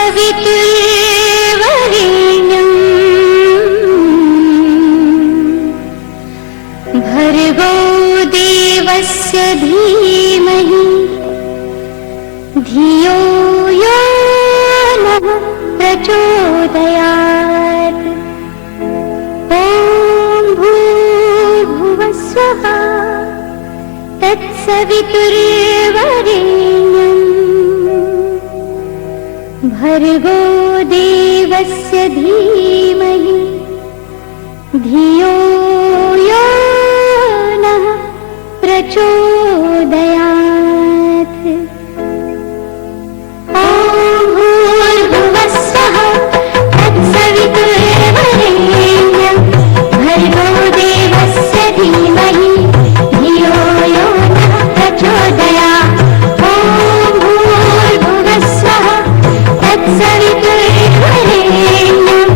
तत्सवितुर्वरेण्यं भर्गो देवस्य धीमहि धियो यो नः प्रचोदयात्। ॐ भूर्भुवः स्वः तत्सवितुर्वरेण्यं भर्गो देवस्य धीमहि धियो यो नः प्रचोदयात्। ॐ भूर्भुवः स्वः तत्सवितुर्वरेण्यं भर्गो देवस्य धीमहि धियो यो नः प्रचोदयात्। ॐ भूर्भुवः स्वः तत्सवितुर्वरेण्यं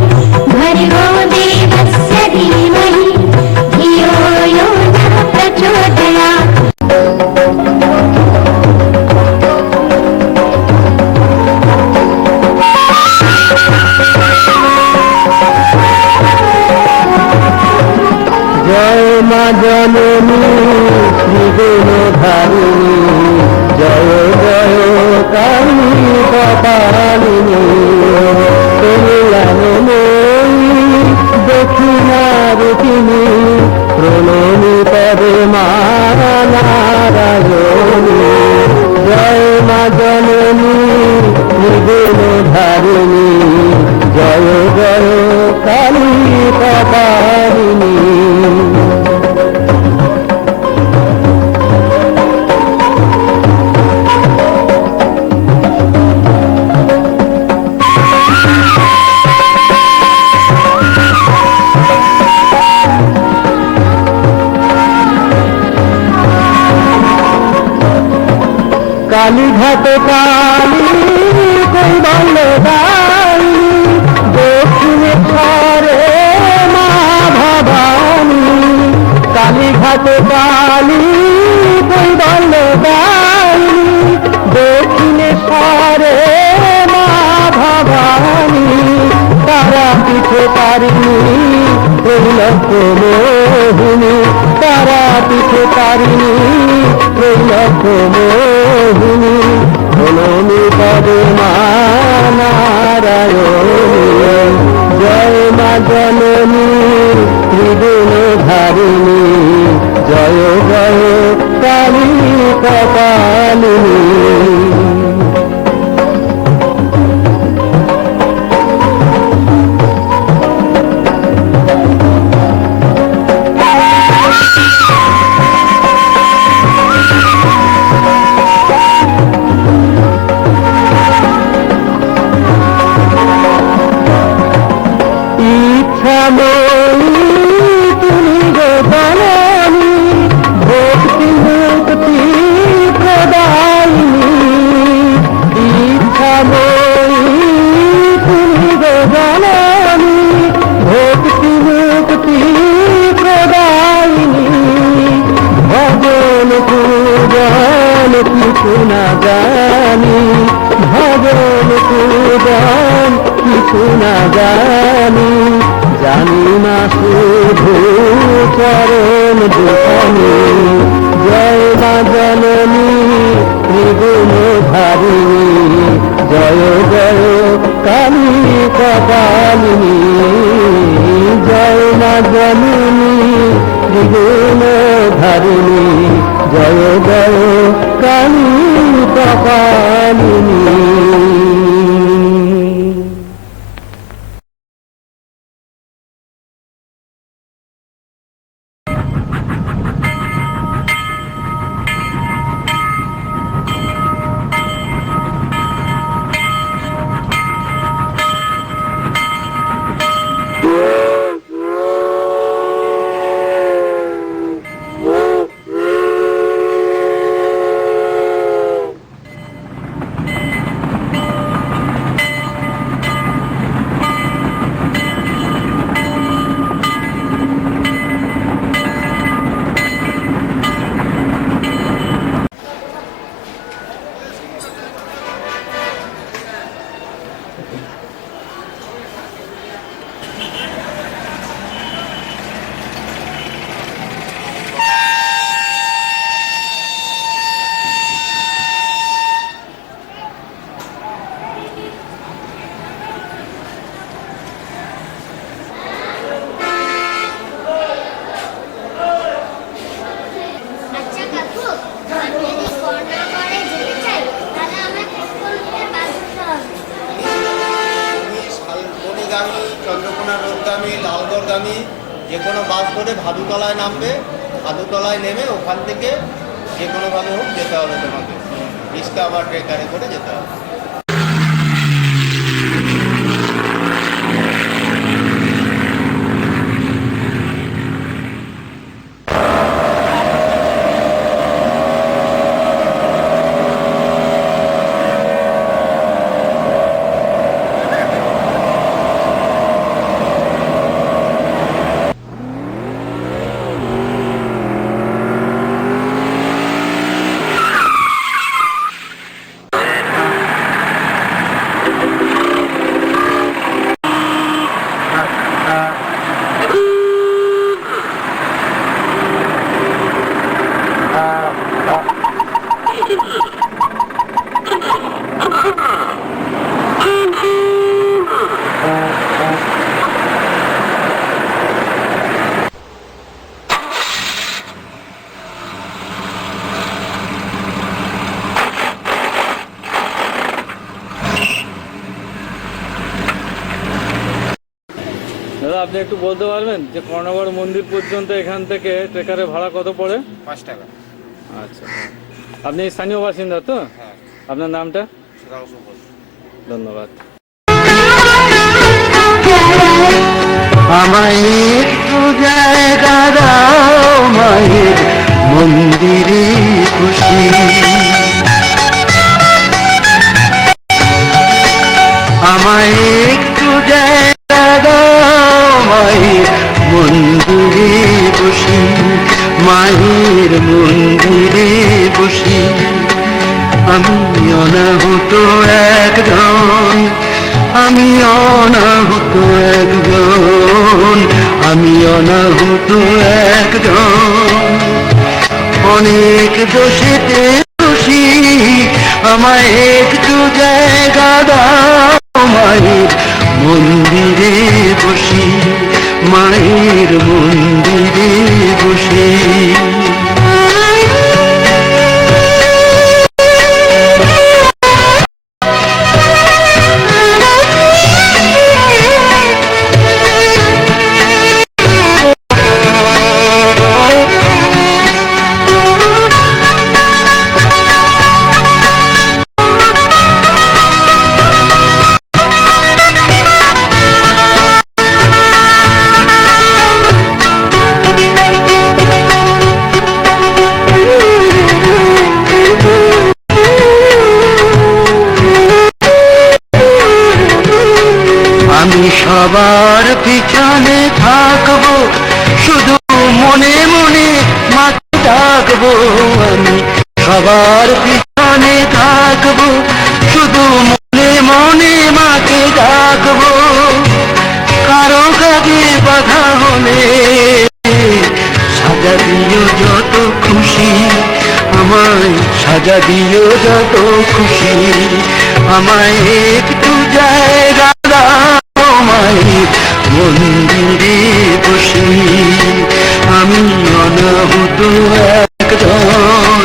भर्गो देवस्य धीमहि धियो यो नः प्रचोदयात्। জয় মা জননী শ্রীগুণধারিণী, জয় জয় কালী কপালিনী, কল্যাণময়ী দক্ষিণারূপিণী, প্রণমী পদে মা নারায়ণী। জয় মা জননী শ্রীগুণধারিণী, জয় জয় কালী কপালিনী। কালীঘাট কালী কৈবল্যদায়ী, দক্ষিণেশ্বরে মা ভবানী। কালীঘাট কালী কৈবল্যদায়ী, দক্ষিণেশ্বরে মা ভবানী। তারাপীঠে তারিণী ত্রৈলোক্য মোহিনী, তারাপীঠে তারিণী ত্রৈলোক্য মোহিনী, প্রণমী পদে মা নারায়ণী। জয় মা জননী ত্রিগুণধারিণী, জয় জয় কালী কপালিনী। তুমি গো জননী ভক্তি মুক্তি প্রদায়িনী, ইচ্ছাময়ী তুমি গো জননী ভক্তি মুক্তি প্রদায়িনী। ভজন পূজন কিছু না জানি, ভজন পূজন কিছু না জানি, জানি না শুধু চরণ দুখানি। জয় মা জননী ত্রিগুণধারিণী, জয় জয় কালী কপালিনী। জয় মা জননী ত্রিগুণধারিণী, জয় জয় কালী কপালিনী। যে কোনো বাস ধরে ভাদুতলায় নামবে, ভাদুতলায় নেমে ওখান থেকে যে কোনোভাবে হোক যেতে হবে তোমাকে, রিক্সা বা ট্রেকারে করে যেতে হবে। দাদা আপনি একটু বলতে পারবেন যে কর্ণগড় মন্দির পর্যন্ত এখান থেকে ট্রেকারের ভাড়া কত পড়ে? 5 টাকা। আচ্ছা, আপনি স্থানীয় বাসিন্দা তো? হ্যাঁ। আপনার নামটা? সুধাংশু ঘোষ। ধন্যবাদ। আমায় একটু জায়গা দাও মায়ের মন্দিরে খুশি, আমায় একটু জায়গা দাও মায়ের মন্দিরে বসি, মায়ের মন্দিরে বসি। আমি অনাহুত একজন, আমি অনাহুত একজন, আমি অনাহুত একজন, অনেক দোষেতে দোষী, আমায় একটু জায়গা দাও মায়ের মন্দিরে বসি, মায়ের মন্দিরে বসি। আমি সবার পিছনে থাকবো, শুধু মনে মনে মাকে ডাকবো। আমি সবার পিছনে থাকবো, শুধু মনে মনে মাকে ডাকবো। কারো কাজে বাধা হলে সাজা দিও যত খুশি, আমায় সাজা দিও যত খুশি। আমায় একটু জায়গা দাও মায়ের মন্দিরে বসি, আমি অনাহুত একজন,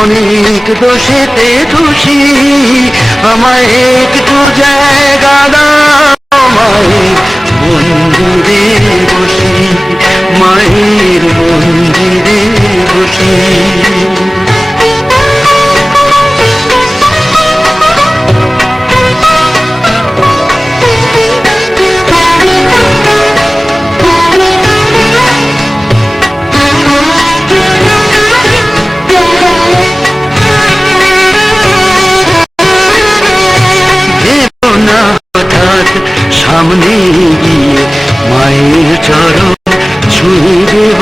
অনেক দোষেতে দোষী, আমায় একটু জায়গা দাও মায়ের মন্দিরে বসি, মায়ের মন্দিরে বসি। সামনে গিয়ে মায়ের চরণ ছুঁয়ে দেব,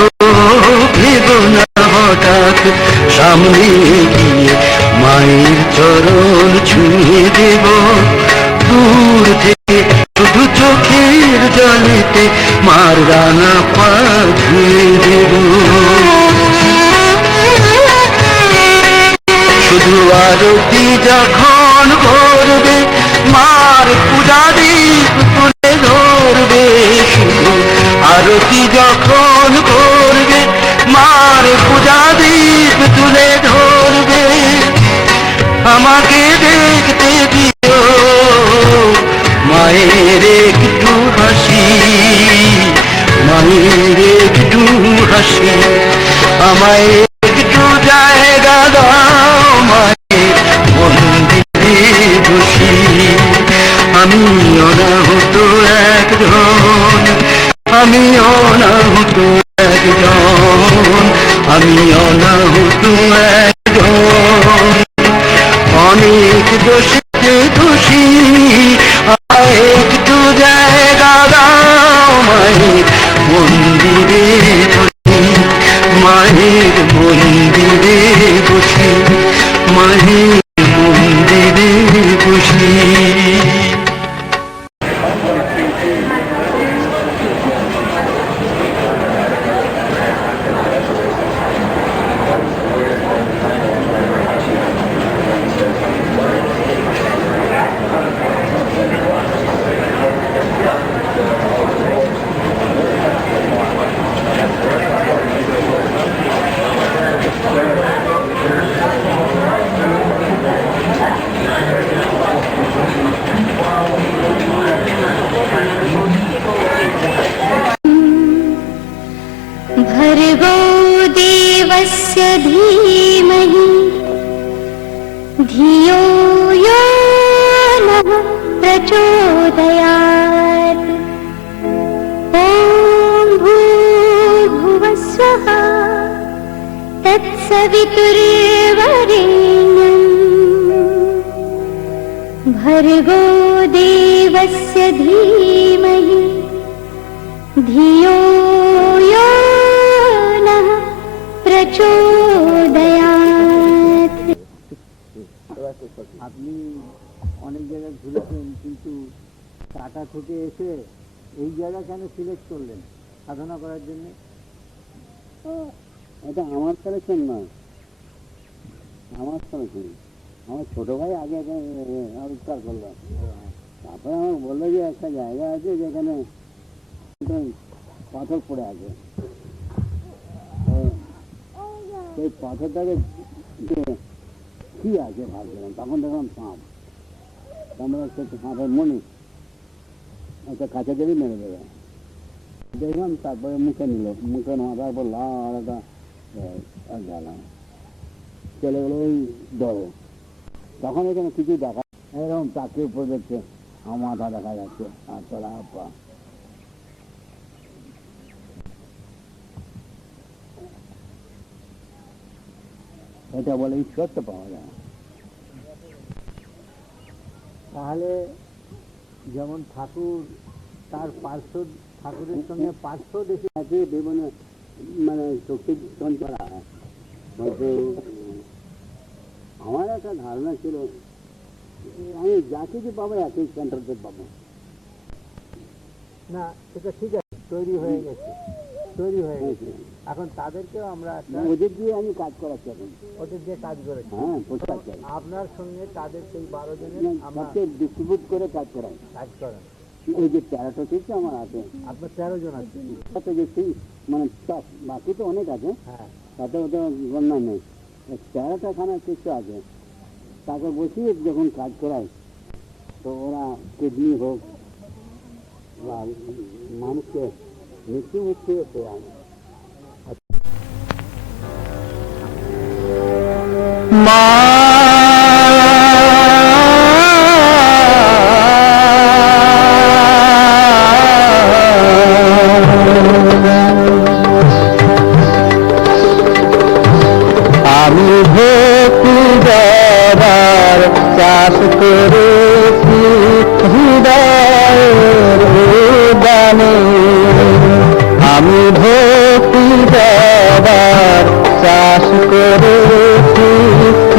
ভেবো না হঠাৎ সামনে গিয়ে মায়ের চরণ ছুঁয়ে দেব। দূর থেকে শুধু চোখের জলেতে মার রাঙা পা ধুয়ে দেব। শুধু আরতি যখন করবে মার পূজা দীপ তুলে ধরবে, শুধু আরতি যখন করবে মার পূজা দীপ তুলে ধরবে। আমাকে দেখতে দিও মায়ের একটু হাসি, আমায় একটু জায়গা দাও মায়ের মন্দিরে বসি, আমি অনাহত একজন, আমি অনাহত একজন, আমি অনাহত একজন, অনেক দোষে দোষী, একটু জায়গা দাও মায়ের মন্দিরে বসি, মায়ের মন্দিরে বসি, মায়ের মন্দিরে বসি। भर्गो देवस्य धीमहि धियो यो नः प्रचोदयात्। ॐ भूर्भुवस्वः तत्सवितुर्वरेण्यम् भर्गो देवस्य धीमहि धियो यो नः प्रचोदयात्। আপনি অনেক জায়গায় ঘুরেছেন, কিন্তু টাটা থেকে এসে এই জায়গা কেন সিলেক্ট করলেন সাধনা করার জন্য? এটা আমার সিলেকশন নয়, আমার সিলেকশন। আমার ছোটো ভাই আগে আবিষ্কার করলাম, তারপরে আমার বললো যে একটা জায়গা আছে যেখানে পাথর পড়ে আছে, সেই পাথরটাকে কি আছে ভাবছিলাম, তখন দেখলাম সাপ, আমরা সাপের মনি একটা কাছে দেবী মেরে দেবে দেখলাম, তারপরে মুখে নিল, মুখে মাথার পর লাল একটা জানা চলে গেলো ওই দরে। তখন এখানে কিছু দেখা এরকম চাকরির উপর দেখছে, আমার মাথা দেখা যাচ্ছে আর চলা পা। এটা বলে ঈশ্বর তো পাওয়া যায়। তাহলে যেমন ঠাকুর তার পার্শ্ব, ঠাকুরের সঙ্গে পার্শ্ব দেশে আছে বিভিন্ন মানে শক্তি করা হয়। আমার একটা ধারণা ছিল আমি যা কিছু পাবো একই সেন্টারতে পাবো না, সেটা ঠিক আছে, তৈরি হয়ে গেছে, তৈরি হয়ে গেছে। এখন তাদেরকেও আমরা ওদের দিয়ে আমি কাজ করাচ্ছি, এখন ওদের দিয়ে কাজ করেছি। হ্যাঁ, আপনার সঙ্গে তাদের সেই 12 জনের আমরা ডিস্ট্রিবিউট করে কাজ করাই, এই যে 13টা শিষ্য আমার আছে। আপনার 13 জন আছে, তাতে যে মানে বাকি তো অনেক আছে, হ্যাঁ, তাতে ওদের গণনা নেই। 13টা খানা শিষ্য আছে, তাকে বসিয়ে যখন কাজ করায় তো ওরা কিডনি হোক বা মানুষকে মৃত্যু পেয়ে মা আমি ভক্তি দেবার চাষ করেছি হৃদয়ের গানে, আমি ভক্তি দেবার চাষ করেছি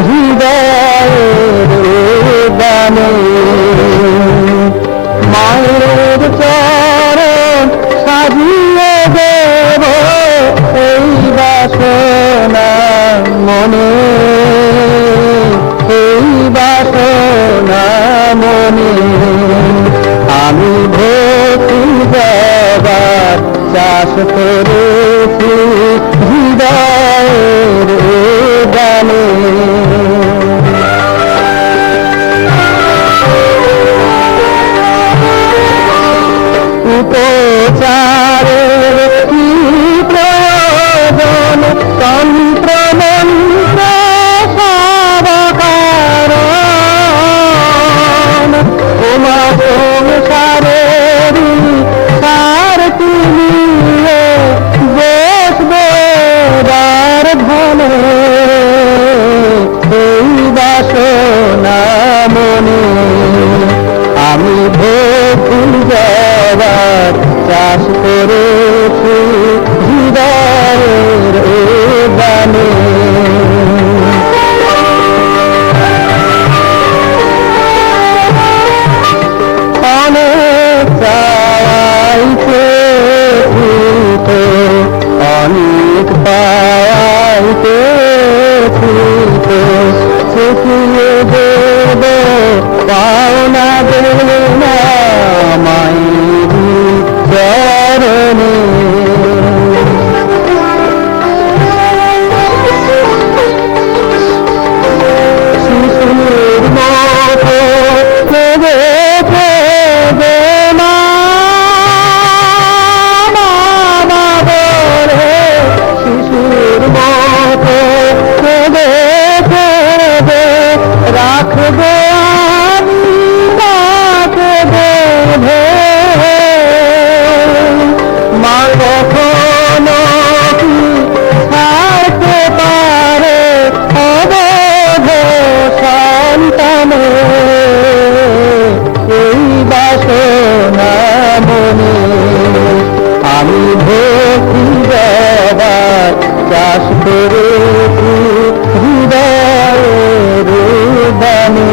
হৃদয়ের গানে। মায়ের চরণ সাজিয়ে দেব এই বাসনা মনে, এই বাসনা মনে, আমি ভক্তি দেবার চাষ করেছি হৃদয়ের গানে। উপচারের কি প্রয়োজন পাইতে শিখিয়ে দেব পাওনা দেনা মায়েরি চরণে শিশুর মতো কেঁদে কেঁদে মা বলে শিশুর মতো কেঁদে কেঁদে রাখবে আমি তাকে বেঁধে মা কখনো কি ছাড়তে পারে অবোধ সন্তানে এই বাসনা মনে আমি ভক্তি দেবার চাষ করেছি হৃদয়ের দানে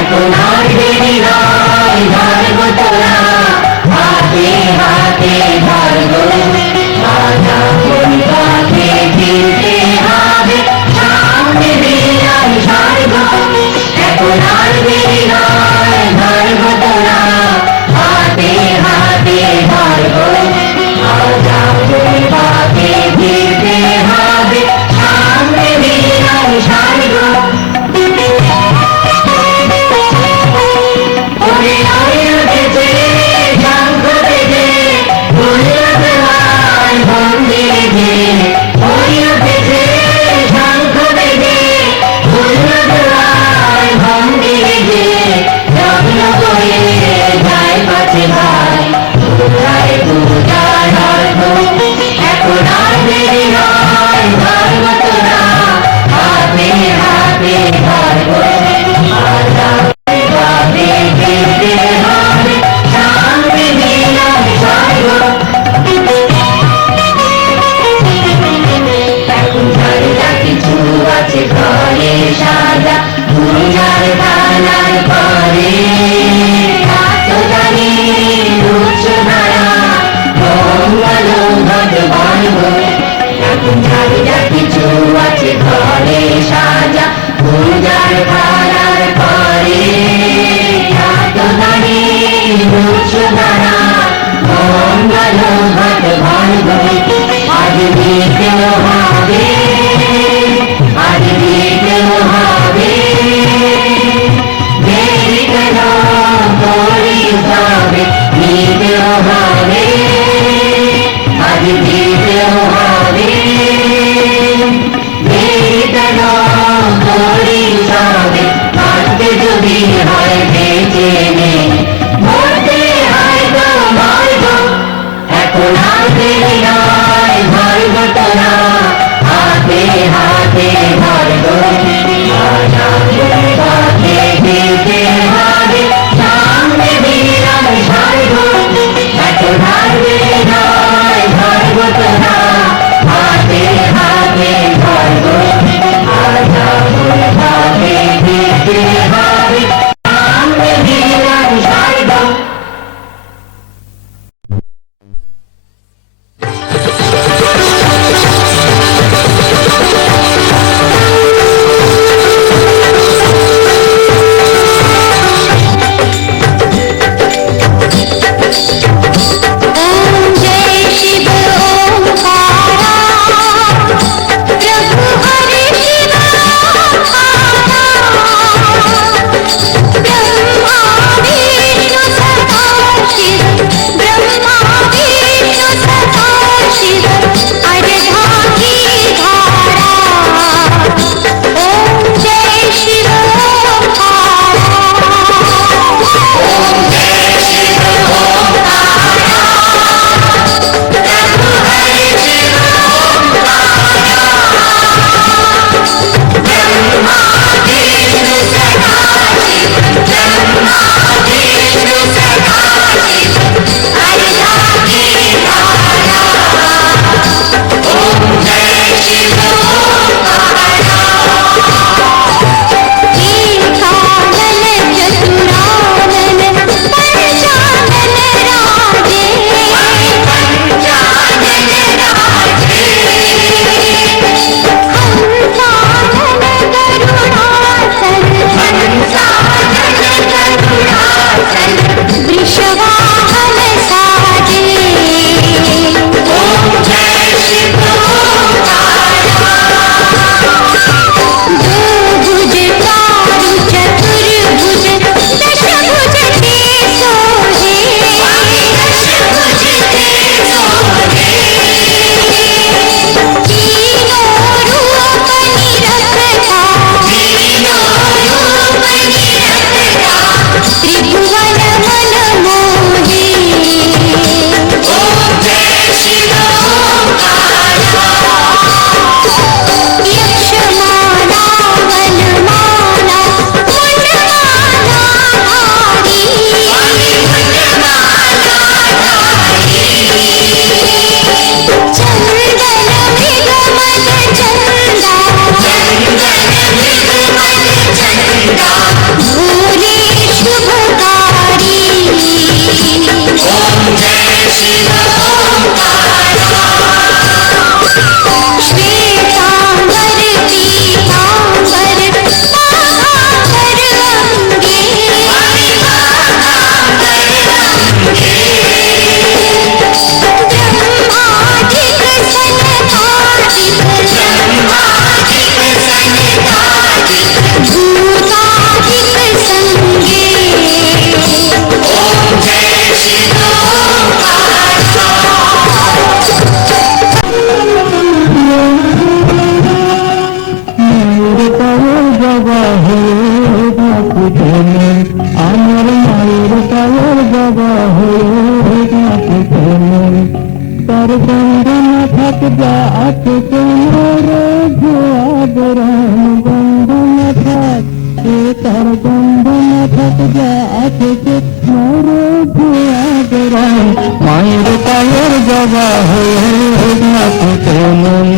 এখন আর দেরি নয়, ধর্ম তোরা श्वेतांबर पीतांबर पावांबर अंगे ब्रह्मादिक सनकादिक भूतादिक संगे মায়ের পায়ের বাবা হয়ে নাচতে মন, আমার মায়ের পায়ের বাবা হয়ে নাচতে মন। তার বন্ধনা থাক যা আছে তোমার আবরণ, বন্ধনা থাক তার বন্ধনা থাক যা আছে তোমার আবরণ। মায়ের পায়ের বাবা হয়ে নাচতে মন।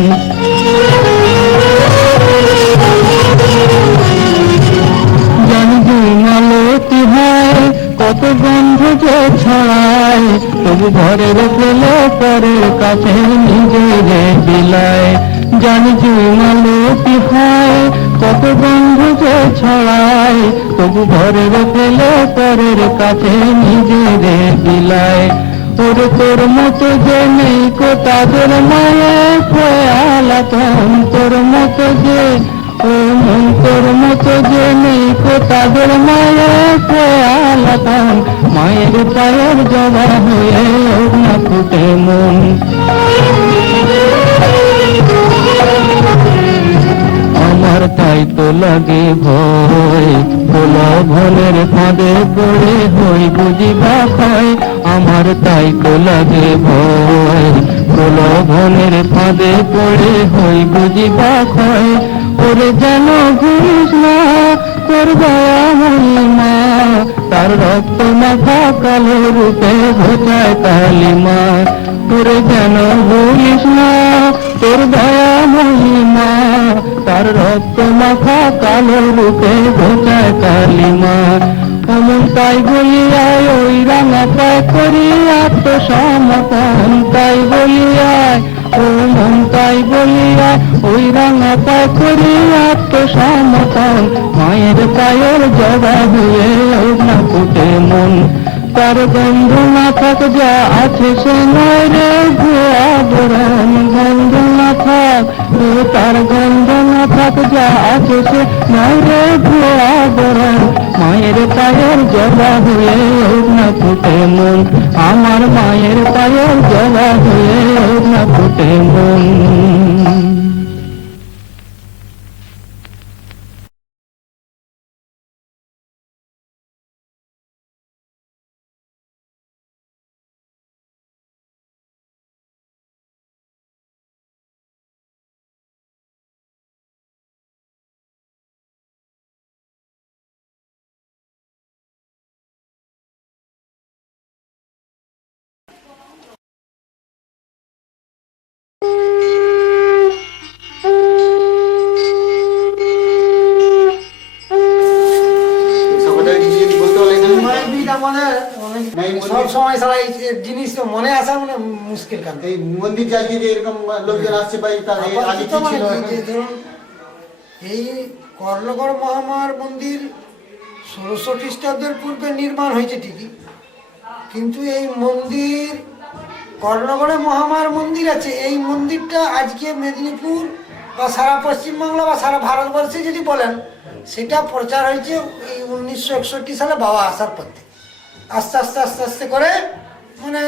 জানবি মালতি হয় কত গন্ধ যে ছড়ায়, তবু ঘরের পেলে পরের কাছে নিজের বিলায়। জানবি মালতি হয় কত গন্ধ যে ছড়ায়, তবু ঘরের পেলে পরের কাছে নিজের বিলায়। ওরে তোর মতো যে নেই কো তাদের মায়ে খয়ালাতন, তোর মতো যে ও মন তোর মতো যে নেই কো তাদের মায়ে খয়ালাতন। মায়ের পায়ের জবা হয়ে না ফুটে মন। আমার তাই তো লাগে ভয়, প্রলোভনের ফাঁদে পড়ে হই বুঝিবা ক্ষয়। আমার তাই তো লাগে ভয়, প্রলোভনের ফাঁদে পড়ে হই বুঝিবা ক্ষয়। ওরে যেন ঘুরিস না তোর দয়া মহিমা, তার রক্ত মাখা কালো রূপে ঘোচায় কালিমা। ওরে যেন ভুলিস না তোর দয়া মহিমা, তার রক্ত মাখা কালো রূপে ঘোচায় কালিমা। অমন তাই বলিয়ায় ওই রাঙা পায় করি আত্মসমর্পণ, তাই বলিয়ায় ও মন তাই বলিয়ায় ওই রাঙা পায় করি আত্মসমর্পণ। মায়ের পায়ের জবা হয়ে না ফুটে মন। তার বন্ধু না থাক যা আছে সে নয় রে আবরণ, গন্ধ না থাক ও তার গন্ধ না থাক যা আছে সে নয় রে আবরণ। মায়ের পায়ের জবা হয়ে না ফুটে মন, আমার মায়ের পায়ের জবা হয়ে না ফুটে মন। সব সময় সারা এই জিনিস তো মনে আসা মানে মুশকিল কাজ। এই মন্দির যাচ্ছে যে এরকম লোকজন আসছে বা তার আগে কি ছিল? ধরুন এই কর্ণগড় মহামার মন্দির 1600 খ্রিস্টাব্দের পূর্বে নির্মাণ হয়েছে ঠিকই, কিন্তু এই মন্দির কর্ণগড়ে মহামার মন্দির আছে, এই মন্দিরটা আজকে মেদিনীপুর বা সারা পশ্চিমবাংলা বা সারা ভারতবর্ষে যদি বলেন, সেটা প্রচার হয়েছে এই 1961 সালে বাবা আসার পর থেকে। আস্তে আস্তে আস্তে আস্তে করে মানে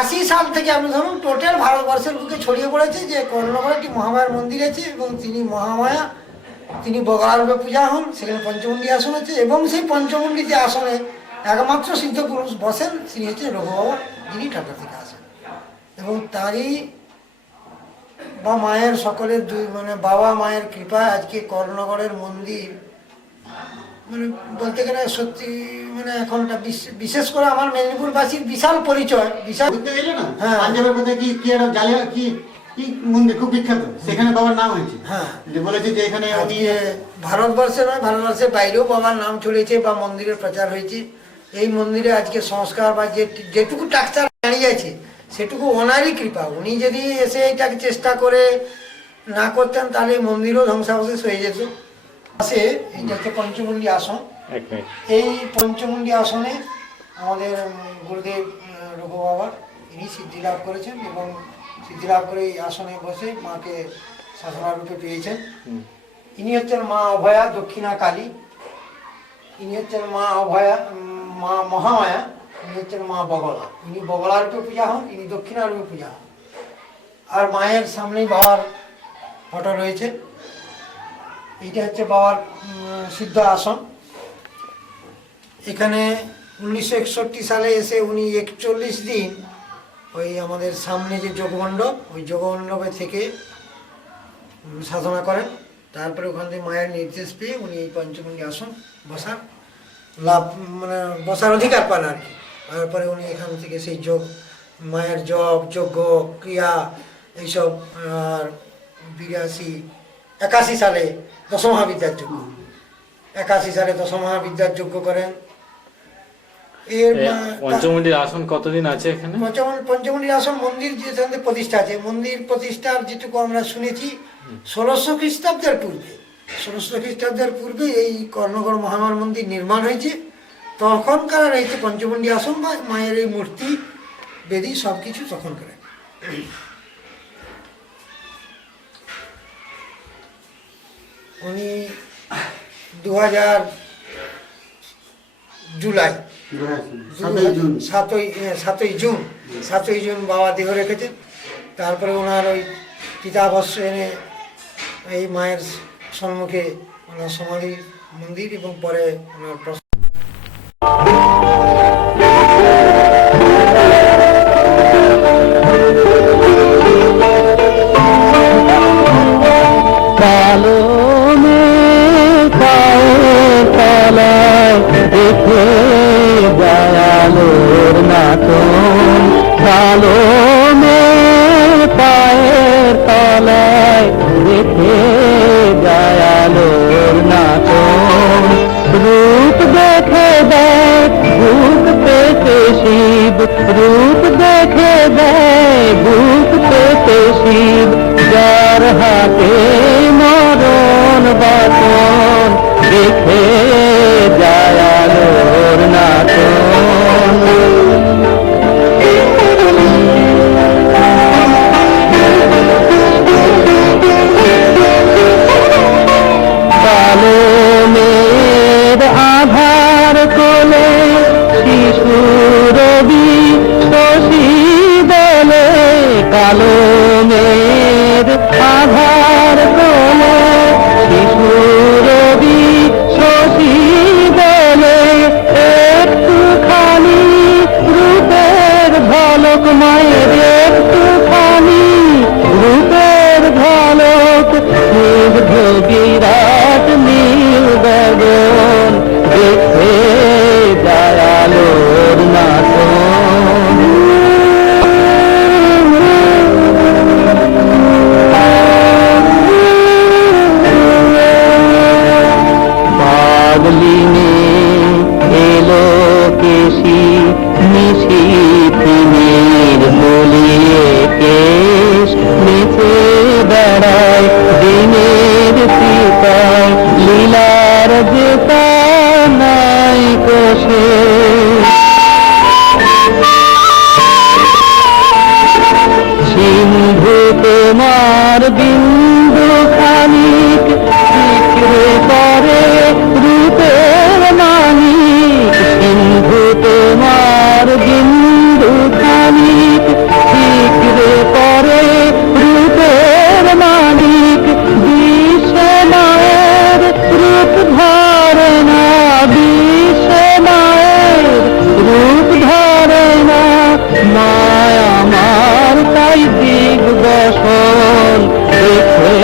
80 সাল থেকে আপনি ধরুন টোটাল ভারতবর্ষের বুকে ছড়িয়ে পড়েছে যে কর্ণগড়ে একটি মহামায়ার মন্দির আছে এবং তিনি মহামায়া, তিনি বগলারূপে পূজা হন। সেখানে পঞ্চমুণ্ডী আসন আছে এবং সেই পঞ্চমুণ্ডী যে আসনে একমাত্র সিদ্ধ পুরুষ বসেন তিনি হচ্ছেন রঘুবাবা, যিনি ঠাকুর থেকে আসেন। এবং তারই বা মায়ের সকলের দুই মানে বাবা মায়ের কৃপায় আজকে কর্ণগড়ের মন্দির মানে বলতে গেলে সত্যি মানে এখন বিশেষ করে আমার মেদিনীপুরবাসীর বিশাল পরিচয়। বিশাল হ্যাঁ, পাঞ্জাবের মধ্যে কি কি একটা জালিয়া কি কি মন্দির খুব বিখ্যাত, সেখানে বাবার নাম হয়েছে। হ্যাঁ, যে বলেছে যে এখানে উনি ভারতবর্ষে নয়, ভারতবর্ষের বাইরেও বাবার নাম ছড়িয়েছে বা মন্দিরের প্রচার হয়েছে। এই মন্দিরে আজকে সংস্কার বা যেটুকু টাকচার দাঁড়িয়ে আছে সেটুকু ওনারই কৃপা। উনি যদি এসে এটাকে চেষ্টা করে না করতেন তাহলে মন্দিরও ধ্বংসাবশেষ হয়ে যেত। আসে এইটা হচ্ছে পঞ্চমুণ্ডী আসন। এক মিনিট। এই পঞ্চমুণ্ডী আসনে আমাদের গুরুদেব রঘু বাবা ইনি সিদ্ধি লাভ করেছেন এবং সিদ্ধি লাভ করে এই আসনে বসে মাকে শাসনা রূপে পেয়েছেন। ইনি হচ্ছেন মা অভয়া দক্ষিণা কালী, ইনি হচ্ছেন মা অভয়া মা মহামায়া, ইনি হচ্ছেন মা বগলা। ইনি বগলা রূপে পূজা হন, ইনি দক্ষিণা রূপে পূজা হন। আর মায়ের সামনেই বাবার ফটো রয়েছে। এইটা হচ্ছে বাবার সিদ্ধ আসন। এখানে 1961 সালে এসে উনি 41 দিন ওই আমাদের সামনে যে যোগমণ্ডপ, ওই যোগমণ্ডপে থেকে সাধনা করেন। তারপরে ওখান থেকে মায়ের নির্দেশ পেয়ে উনি এই পঞ্চমুণ্ডী আসন বসার লাভ মানে বসার অধিকার পান আর কি। তারপরে উনি এখান থেকে সেই যোগ মায়ের জপ যজ্ঞ ক্রিয়া এইসব আর 81 সালে দশমহাবিদ্যার যজ্ঞ, 81 সালে দশমহাবিদ্যার যজ্ঞ করেন। এর পঞ্চমুণ্ডীর আসন কতদিন আছে এখানে? পঞ্চমুণ্ডীর আসন মন্দির যেখানে প্রতিষ্ঠা আছে, মন্দির প্রতিষ্ঠার যেটুকু আমরা শুনেছি 1600 খ্রিস্টাব্দের পূর্বে, 1600 খ্রিস্টাব্দের পূর্বে এই কর্ণগড় মহামার মন্দির নির্মাণ হয়েছে। তখনকার রয়েছে পঞ্চমুণ্ডী আসন বা মায়ের এই মূর্তি বেদি সব কিছু তখনকার। উনি 2000 জুলাই 7ই জুন বাবা দেহ রেখেছেন। তারপরে ওনার ওই পিতাবস্ত্র এনে এই মায়ের সম্মুখে ওনার সমাধি মন্দির এবং পরে ওনার কালো মেঘ পায়ের তলায় দেখে যায় আলোর নাটন, কালো মেঘ পায়ের তলায় দেখে যায় আলোর নাটন। রূপ দেখে দেয় বুক পেতে শিব, রূপ দেখে দেয় বুক পেতে শিব, যার হাতে মরণ বাটন দেখে যায় আলোর নাটন। কালো মেঘ আধার কোলে শিশু রবি শশী বলে, কালো মেঘ আধার কোলে শিশু রবি শশী বলে, একটুখানি রূপের ঝলক মায়ের, একটুখানি রূপের ঝলক, স্নিগ্ধ বিরাট নীল গগন দেখে যায় আলোর নাটন। পাগলিনে এলো কেশি নিশি তিমির মলিয়ে কেশ, নেচে বেড়ায় দিনের পিতায়, লীলার যেতা নাই কোষে। সিন্ধু তোমার বিন্দু খানিক বিক্রে করে রূপের মানিক, সিন্ধু তোমার বিন্দু খানিক বিক্রে করে রূপের মানিক, বিশ্বে মায়ের রূপ ধরে না, বিশ্বে মায়ের রূপ ধরে না, মায় আমার তাই দিগ্দর্শন দেখে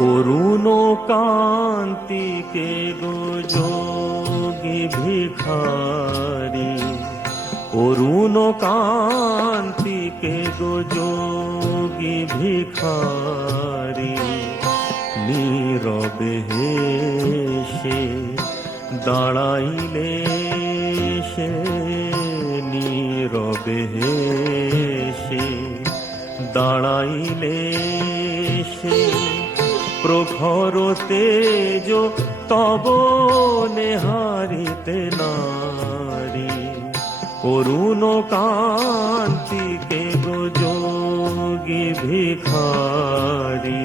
করুণ কান্তিকে গো যোগী ভিখারি, অরুণ কান্তিকে গো যোগী ভিখারি, নীরবে হেসে দাঁড়াইলে সে, নীরবে হেসে দাঁড়াইলে সে, প্রখর তেজ তব নেহারিতে নারী, অরুণ কান্তিকে গো যোগী ভিখারি,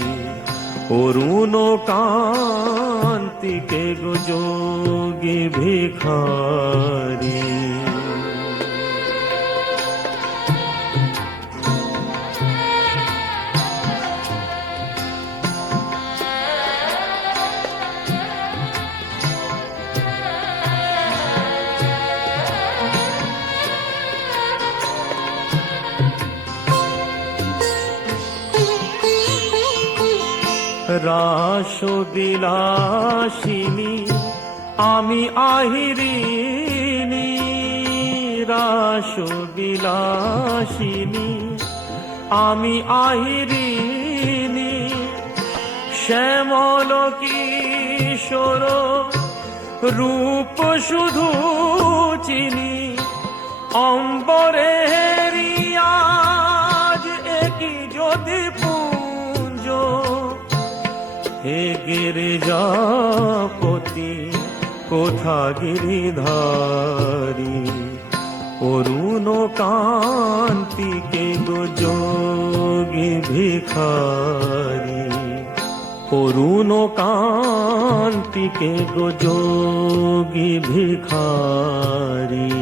অরুণ কান্তিকে গো যোগী ভিখারি। রাস বিলাসিনী আমি আহিরিনী, রাস বিলাসিনী আমি আহিরিনী, শ্যামল কিশোর রূপ শুধু চিনি, অম্বরে হেরিয়াজ একই যদি পুঞ্জ, হে গিরিজাপতি কোথা গিরিধারী, অরুণ কান্তিকে গো যোগী ভিখারি, অরুণ কান্তিকে গো যোগী ভিখারি।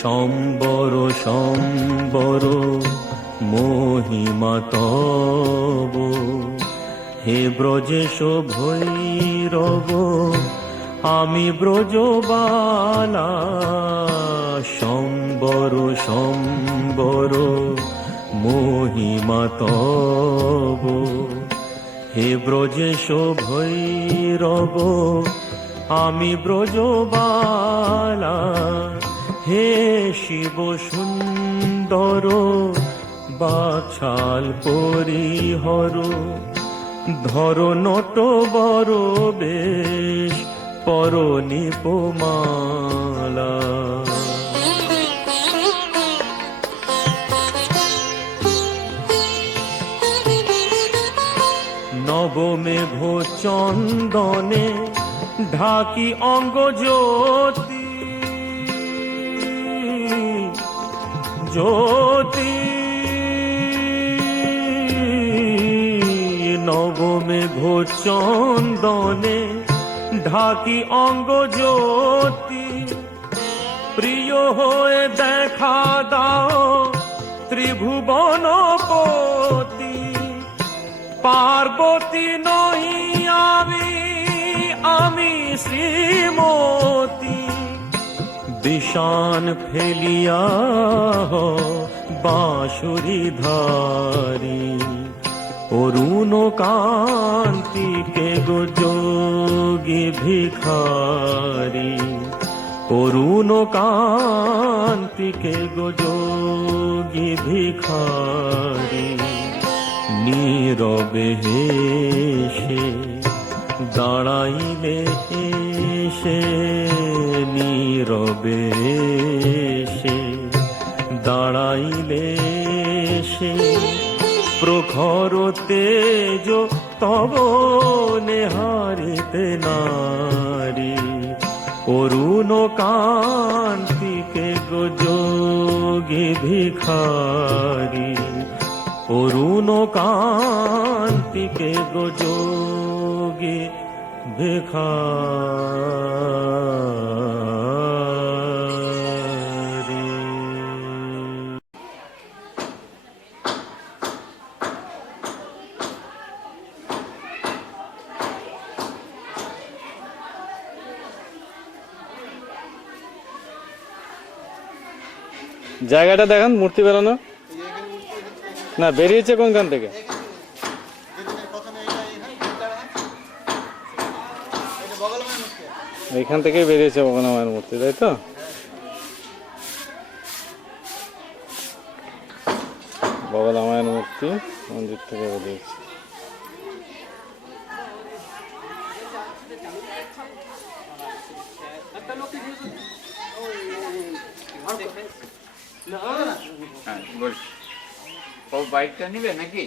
সম্বর সম্বর মহিমা তব, হে ব্রজেশ ভৈরব আমি ব্রজবালা, সম্বর সম্বর মহিমা তব, হে ব্রজেশ ভৈরব আমি ব্রজবালা, হে শিব সুন্দর বাছাল পরিহর, ধর নট বর বেশ পর নিপমালা, নবমেঘ চন্দনে ঢাকি অঙ্গ জ্যোতি, জ্যোতি নবমেঘ চন্দনে ঢাকি অঙ্গ জ্যোতি, প্রিয় হয়ে দেখা দাও ত্রিভুবনপতি, পার্বতী নই আমি শ্রীমতী, বিষান ফেলিয়া বাঁশুরি ধারি, অরুণ কান্তিকে গো যোগী ভিখারি, অরুণ কান্তিকে গো যোগী ভিখারি, নীরবে হেসে দাঁড়াইলে সে নীরবে সে দাঁড়াইলে সে প্রখর তেজ তব নেহারিতে নারী অরুণ কান্তিকে গো যোগী ভিখারি অরুণ কান্তিকে গো যোগী ভিখারি। জায়গাটা দেখান, মূর্তি বেরোনো না, বেরিয়েছে কোনখান থেকে? এইখান থেকেই বেরিয়েছে ভগবান মায়ের মূর্তি, তাই তো? ভগবান মায়ের মূর্তি মন্দির থেকে বেরিয়েছে। হ্যাঁ বল, ও বাইকটা নিবে নাকি?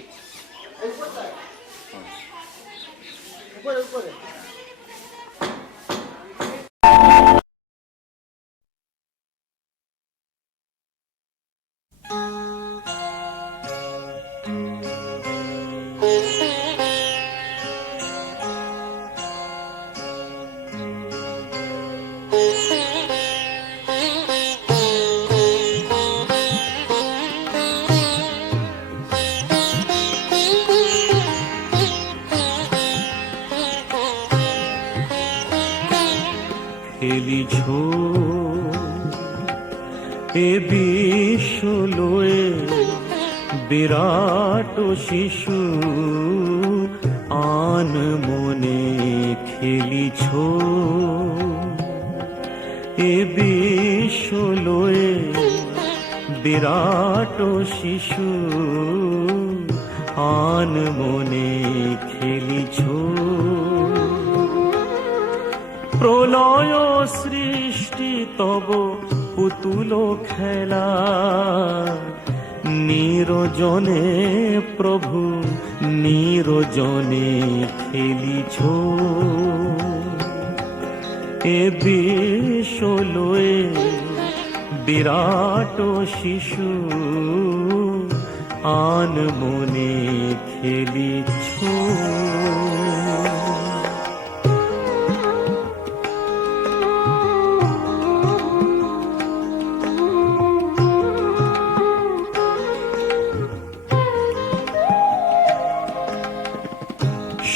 খেলিছ এ বিশ্ব লয়ে বিরাট শিশু আন মনে খেলিছ এ বিশ্ব লয়ে বিরাট শিশু আন মনে খেলিছ প্রলয় সৃষ্টি তব পুতুল খেলা নিরজনে প্রভু নিরজনে খেলিছ এ বিশ্ব লয়ে বিরাট শিশু আন মনে খেলিছ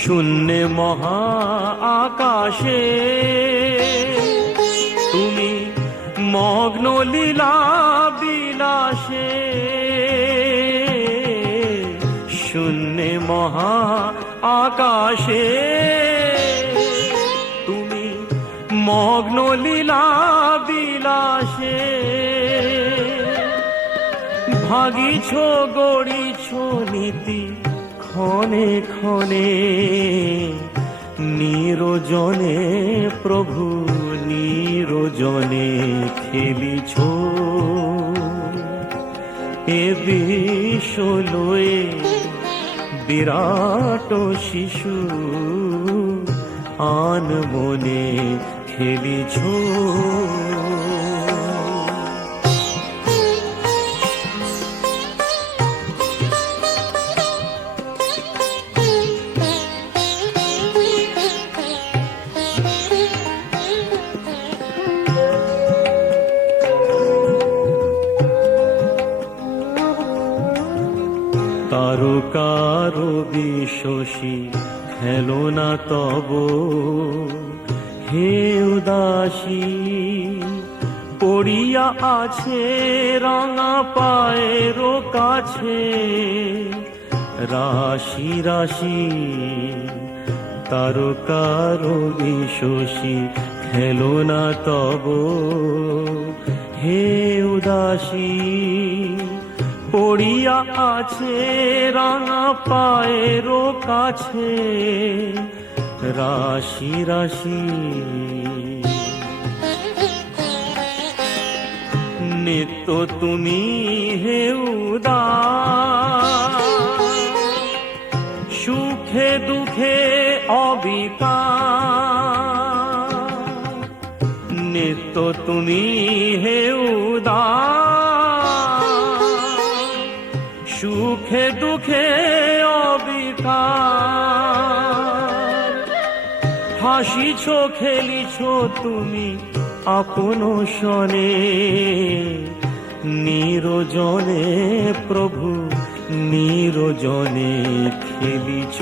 শূন্যে মহা আকাশে তুমি মগ্ন লীলা বিলাসে শূন্যে মহা আকাশে তুমি মগ্ন লীলা বিলাসে ভাগিছ গড়িছ নীতি ক্ষণে ক্ষণে নিরজনে প্রভু নিরজনে খেলিছ এ বিশ্ব লয়ে বিরাট শিশু আন মনে খেলিছ তারকার বিশ্বসী খেলো না তব হে উদাসী পড়িয়া আছে রাঙা পায়ের কাছে রাশি রাশি তারকার বিশ্বসী খেলো না তব হে উদাসী পড়িয়া আছে রাঙা পায়ের কাছে রাশি রাশি নিত্য তুমি হে উদার, সুখে দুঃখে অবিকার, নিত্য তুমি হে উদার, সুখে দুঃখে অবিকার, হাসিছ খেলিছ তুমি আপন শনে, নিরজনে প্রভু নিরজনে খেলিছ।